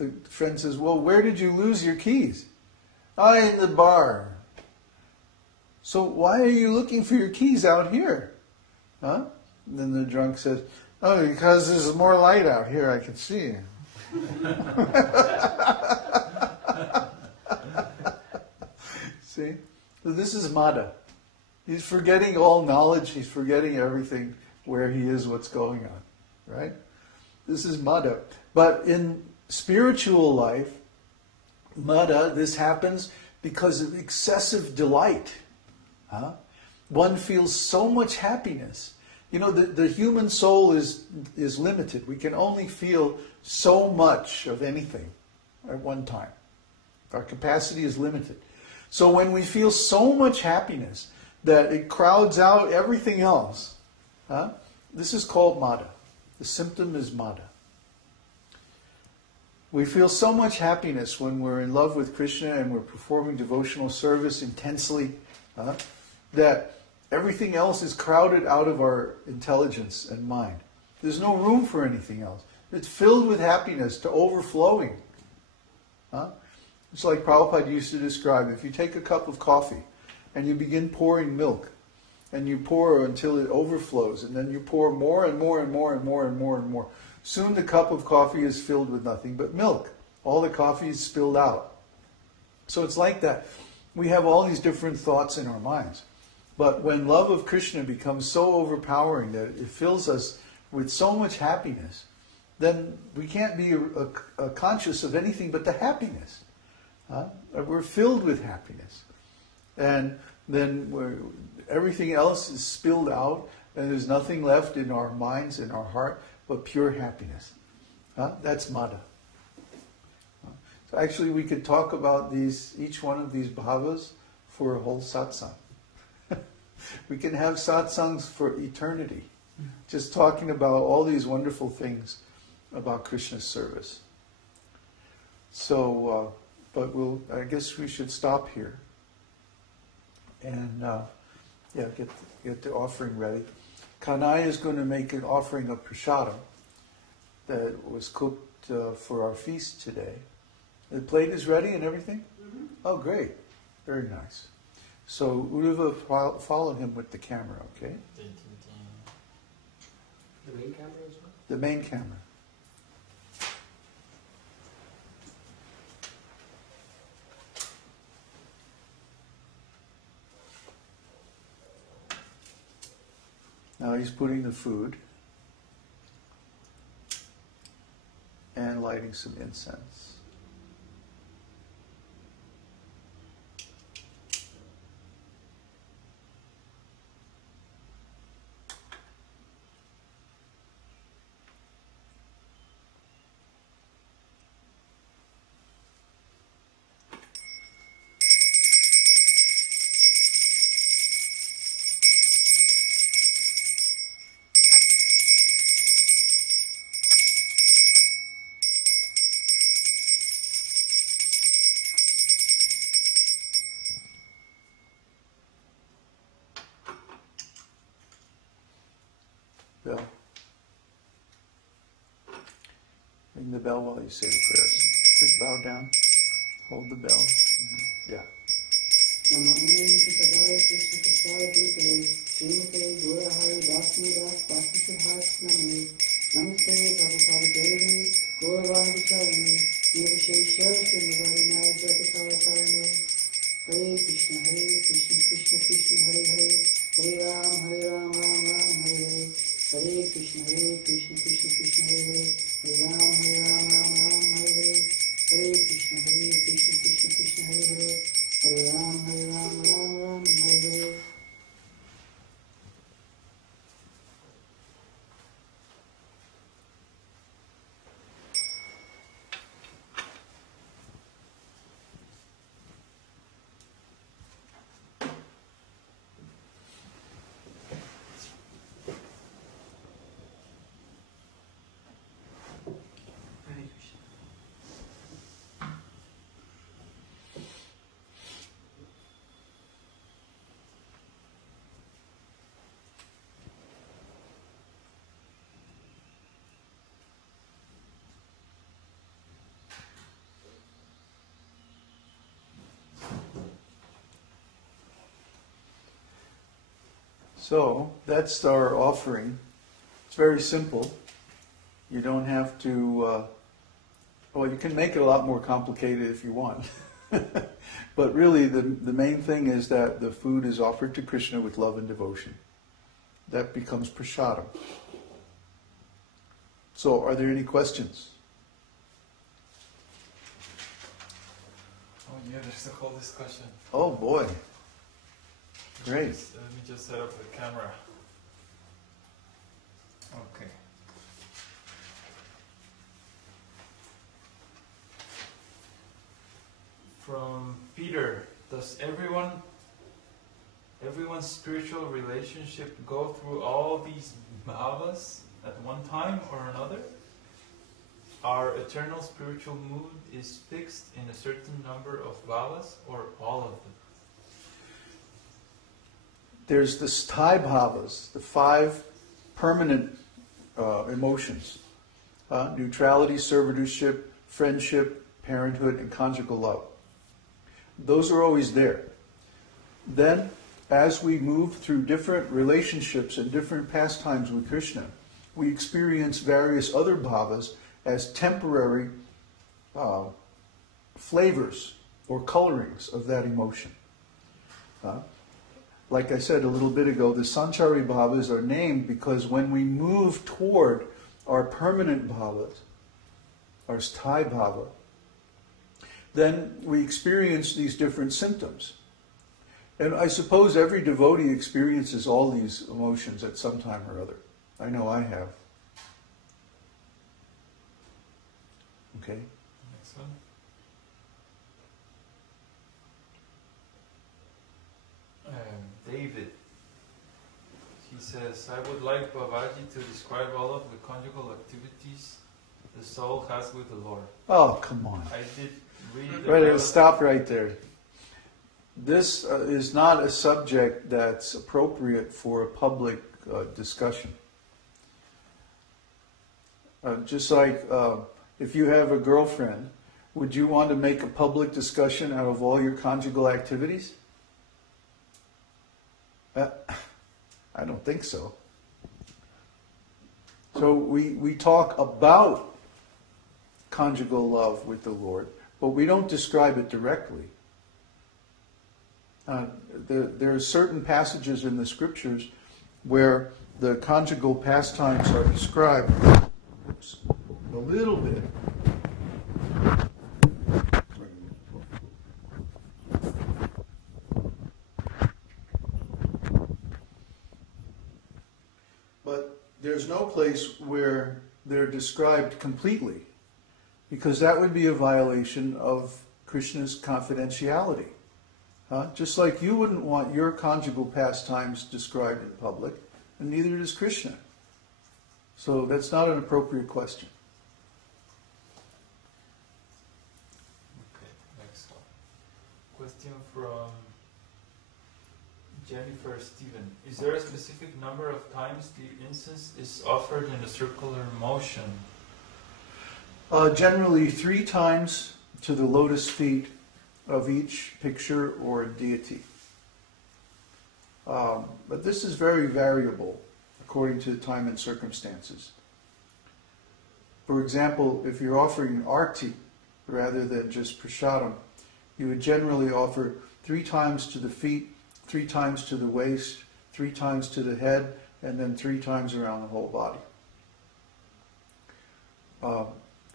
the friend says, well, where did you lose your keys? Oh, in the bar. So why are you looking for your keys out here? Huh? And then the drunk says, oh, because there's more light out here, I can see. See? So this is Mada. He's forgetting all knowledge, he's forgetting everything, where he is, what's going on. Right? This is Mada. But in spiritual life, Mada, this happens because of excessive delight. Huh? One feels so much happiness. You know, the human soul is limited. We can only feel so much of anything at one time. Our capacity is limited. So when we feel so much happiness that it crowds out everything else, huh? This is called Mada. The symptom is Mada. We feel so much happiness when we're in love with Krishna and we're performing devotional service intensely, that everything else is crowded out of our intelligence and mind. There's no room for anything else. It's filled with happiness to overflowing. It's like Prabhupada used to describe, if you take a cup of coffee and you begin pouring milk, and you pour until it overflows, and then you pour more and more and more and more and more and more. Soon the cup of coffee is filled with nothing but milk. All the coffee is spilled out. So it's like that. We have all these different thoughts in our minds. But when love of Krishna becomes so overpowering that it fills us with so much happiness, then we can't be conscious of anything but the happiness. We're filled with happiness. And then everything else is spilled out, and there's nothing left in our minds, in our heart, but pure happiness. That's Mada. So actually we could talk about each one of these bhavas for a whole satsang. We can have satsangs for eternity, just talking about all these wonderful things about Krishna's service. So, but I guess we should stop here. And get the offering ready. Kanai is going to make an offering of prasadam that was cooked for our feast today. The plate is ready and everything? Mm-hmm. Oh, great. Very nice. So Uruva, follow him with the camera, okay? The main camera as well? The main camera. Now he's putting the food and lighting some incense. Bell. Ring the bell while you say the prayers. Just bow down. Hold the bell. Mm-hmm. Yeah. Hare Krishna, Krishna Krishna, Hare Hare, Hare Ram, Ram Ram, Hare Hare, Hare Krishna, Krishna Krishna, Hare Hare, Hare Ram, Ram Hare Hare, Hare Krishna, Krishna Krishna, Hare Hare, Hare Ram, Ram Hare Hare. So that's our offering. It's very simple. You don't have to, well, you can make it a lot more complicated if you want. But really, the main thing is that the food is offered to Krishna with love and devotion. That becomes prasadam. So, are there any questions? Oh yeah, there's a whole discussion. Oh boy. Great. Let me just set up the camera. Okay. From Peter, does everyone's spiritual relationship go through all these bhavas at one time or another? Our eternal spiritual mood is fixed in a certain number of bhavas or all of them? There's the sthai bhavas, the 5 permanent emotions. Neutrality, servitorship, friendship, parenthood, and conjugal love. Those are always there. Then, as we move through different relationships and different pastimes with Krishna, we experience various other bhavas as temporary flavors or colorings of that emotion. Like I said a little bit ago, the sanchari bhavas are named because when we move toward our permanent bhavas, our sthai bhava, then we experience these different symptoms. And I suppose every devotee experiences all these emotions at some time or other. I know I have. Okay. Next one. David. He says, I would like Babaji to describe all of the conjugal activities the soul has with the Lord. Oh, come on. I did read the Right, stop right there. This is not a subject that's appropriate for a public discussion. Just like if you have a girlfriend, would you want to make a public discussion out of all your conjugal activities? I don't think so. So we talk about conjugal love with the Lord, but we don't describe it directly. There are certain passages in the scriptures where the conjugal pastimes are described a little bit. But there's no place where they're described completely, because that would be a violation of Krishna's confidentiality. Just like you wouldn't want your conjugal pastimes described in public, and neither does Krishna. So that's not an appropriate question. Okay, next one. Question from Jennifer Stephen. Is there a specific number of times the incense is offered in a circular motion? Generally 3 times to the lotus feet of each picture or deity. But this is very variable according to the time and circumstances. For example, if you're offering arti rather than just prasadam, you would generally offer 3 times to the feet, 3 times to the waist, 3 times to the head, and then 3 times around the whole body.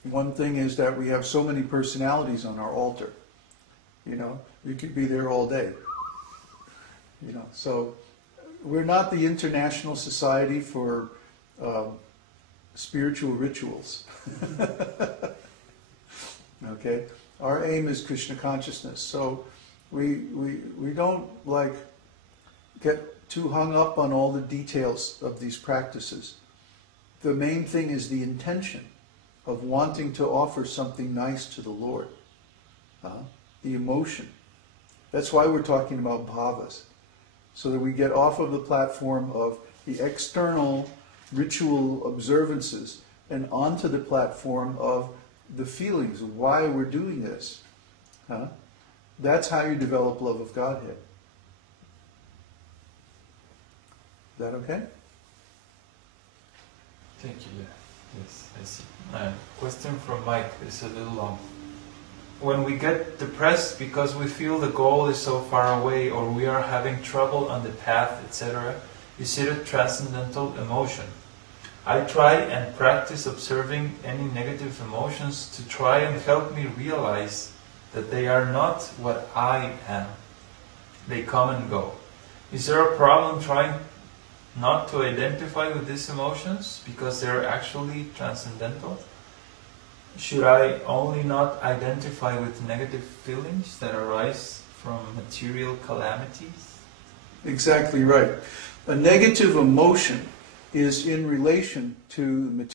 One thing is that we have so many personalities on our altar. You know, you could be there all day. You know, so we're not the International Society for Spiritual Rituals. Okay, our aim is Krishna consciousness. So we don't like get too hung up on all the details of these practices. The main thing is the intention of wanting to offer something nice to the Lord. The emotion. That's why we're talking about bhavas. So that we get off of the platform of the external ritual observances and onto the platform of the feelings of why we're doing this. That's how you develop love of Godhead. that okay? Thank you. Yeah. Yes, I see. Question from Mike is a little long. When we get depressed because we feel the goal is so far away or we are having trouble on the path, etc., is it a transcendental emotion? I try and practice observing any negative emotions to try and help me realize that they are not what I am. They come and go. Is there a problem trying not to identify with these emotions because they are actually transcendental? Should I only not identify with negative feelings that arise from material calamities? Exactly right. A negative emotion is in relation to material